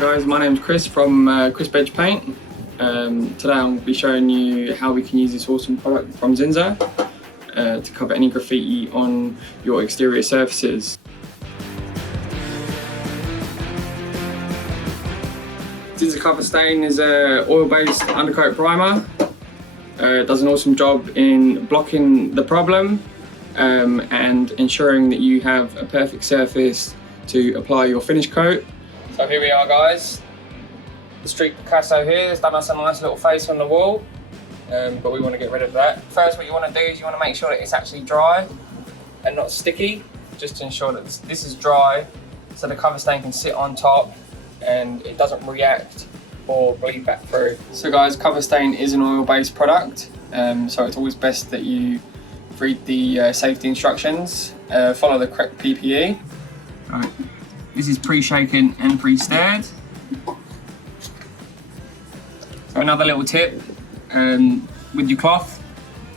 Hi guys, my name's Chris from Chris Bench Paint. Today I'll be showing you how we can use this awesome product from Zinsser to cover any graffiti on your exterior surfaces. Zinsser Cover Stain is an oil-based undercoat primer. It does an awesome job in blocking the problem and ensuring that you have a perfect surface to apply your finish coat. So here we are guys, the Street Picasso here has done us a nice little face on the wall, but we want to get rid of that. First what you want to do is you want to make sure that it's actually dry and not sticky, just to ensure that this is dry so the cover stain can sit on top and it doesn't react or bleed back through. So guys, cover stain is an oil-based product, so it's always best that you read the safety instructions, follow the correct PPE. Right. This is pre-shaken and pre-stirred. So another little tip, with your cloth,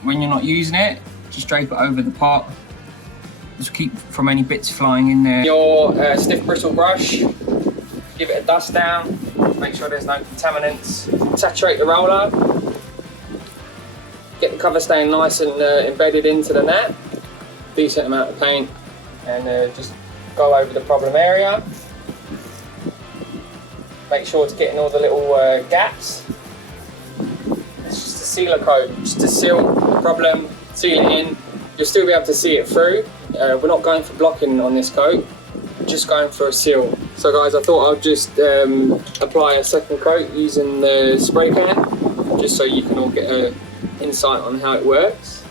when you're not using it, just drape it over the pot. Just keep from any bits flying in there. Your stiff bristle brush, give it a dust down, make sure there's no contaminants. Saturate the roller, get the cover stain nice and embedded into the mat. Decent amount of paint, and just go over the problem area. Make sure it's getting all the little gaps. It's just a sealer coat, just to seal the problem, seal it in. You'll still be able to see it through. We're not going for blocking on this coat, we're just going for a seal. So guys, I thought I'd just apply a second coat using the spray can, just so you can all get an insight on how it works.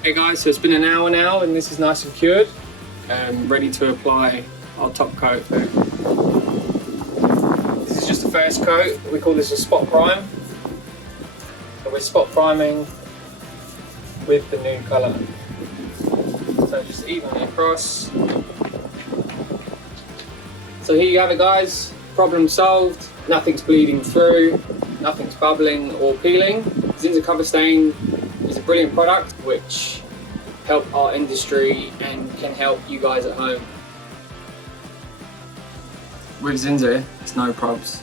Okay guys, so it's been an hour now and this is nice and cured, ready to apply our top coat. This is just the first coat, we call this a spot prime. So we're spot priming with the new colour. So just evenly across. So here you have it guys, problem solved, nothing's bleeding through, nothing's bubbling or peeling. Zinsser Cover Stain is a brilliant product which help our industry and can help you guys at home. With Zinsser, it's no probs.